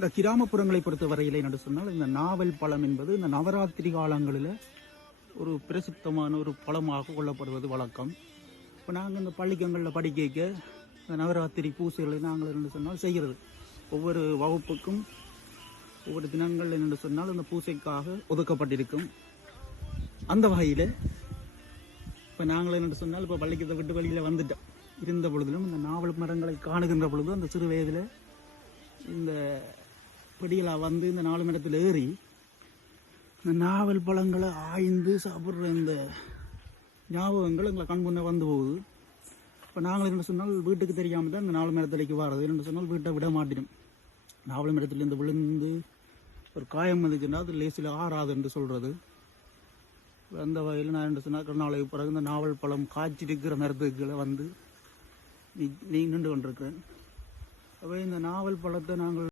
இந்த கிராமப்புறங்களை பொறுத்த வரையில் என்று சொன்னால் இந்த நாவல் பழம் என்பது இந்த நவராத்திரி காலங்களில் ஒரு பிரசித்தமான ஒரு பழமாக கொள்ளப்படுவது வழக்கம். இப்போ நாங்கள் இந்த பள்ளிக்கங்களில் படிக்க இந்த நவராத்திரி பூசைகளை நாங்கள் என்று சொன்னால் செய்கிறது. ஒவ்வொரு வகுப்புக்கும் ஒவ்வொரு தினங்கள் என்று சொன்னால் இந்த பூசைக்காக ஒதுக்கப்பட்டிருக்கும். அந்த வகையில் இப்போ நாங்கள் என்று சொன்னால் இப்போ பள்ளிக்கத்தை விட்டு வெளியில் வந்துட்டோம். இருந்த பொழுதிலும் இந்த நாவல் மரங்களை காணுகின்ற பொழுது அந்த சிறு வயதில் இந்த படிகளாக வந்து இந்த 4 மரத்தில் ஏறி இந்த நாவல் பழங்களை ஆய்ந்து சாப்பிட்ற இந்த ஞாபகங்கள் எங்களை கண் முன்னே வந்து போகுது. இப்போ நாங்கள் என்ன சொன்னால் வீட்டுக்கு தெரியாமல் தான் இந்த 4 மரத்திலைக்கு வர்றது. என்ன சொன்னால் வீட்டை விட மாட்டிடும். நாவல் மரத்துலேருந்து விழுந்து ஒரு காயம் வந்துச்சுன்னா அது லேசில் ஆறாது என்று சொல்கிறது. அந்த வகையில் நான் என்ன சொன்னால் நாளைக்கு பிறகு இந்த நாவல் பழம் காய்ச்சிருக்கிற மரத்துக்களை வந்து நீ நின்று கொண்டிருக்கிறேன். அவை இந்த நாவல் பழத்தை நாங்கள்